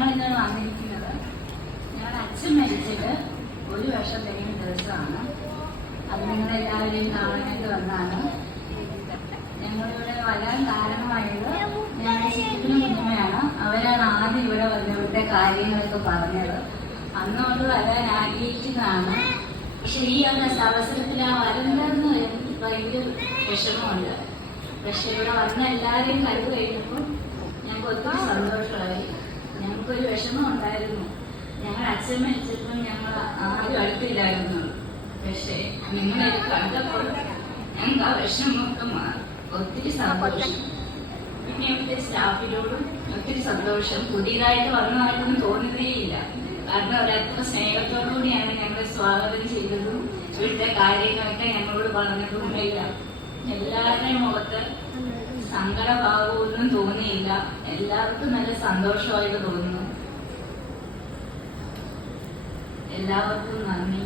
വന്നിരിക്കുന്നത്. ഞങ്ങളുടെ അച്ഛൻ മരിച്ചിട്ട് ഒരു വർഷം തികഞ്ഞ ദിവസമാണ്. അത് നിങ്ങളെല്ലാവരെയും കാണാനായിട്ട് വന്നാണ് ഞങ്ങളിവിടെ വരാൻ കാരണമായത് ഞങ്ങളുടെ ശിശുവിനും കുഞ്ഞുമയാണ് അവരാണ് ആദ്യം ഇവിടെ വന്ന് ഇവിടുത്തെ കാര്യങ്ങളൊക്കെ പറഞ്ഞത്. അന്നുകൊണ്ട് വരാൻ ആഗ്രഹിക്കുന്നതാണ്. പക്ഷെ ഈ ഒരു അവസരത്തിൽ ആ വരണ്ടെന്ന് ഭയങ്കര വിഷമമുണ്ട്. പക്ഷെ ഇവിടെ വന്ന എല്ലാവരെയും കഴിവ് കഴിഞ്ഞപ്പോൾ ഞങ്ങൾക്ക് ഒത്തിരി വിഷമം ഉണ്ടായിരുന്നു ഞങ്ങൾ അച്ഛൻ മരിച്ചപ്പോൾ ഞങ്ങൾ ആരും അടുത്തില്ലായിരുന്നു. പക്ഷേ നിങ്ങളെ കണ്ടപ്പോൾ ഞങ്ങൾക്ക് ആ വിഷമമൊക്കെ മാറി. ഒത്തിരി സന്തോഷം. പിന്നെ ഇവിടുത്തെ സ്റ്റാഫിനോടും ഒത്തിരി സന്തോഷം. പുതിയതായിട്ട് വന്നതായിട്ടൊന്നും തോന്നുന്നേയില്ല കാരണം അവരത്ര സ്നേഹത്തോടുകൂടിയാണ് ഞങ്ങളെ സ്വാഗതം ചെയ്തതും ഇവിടുത്തെ കാര്യങ്ങളൊക്കെ ഞങ്ങളോട് പറഞ്ഞതും എല്ലാം. എല്ലാവരുടെയും മുഖത്ത് സങ്കടഭാവമൊന്നും തോന്നിയില്ല. എല്ലാവർക്കും നല്ല സന്തോഷമായിട്ട് തോന്നുന്നു. എല്ലാവർക്കും നന്ദി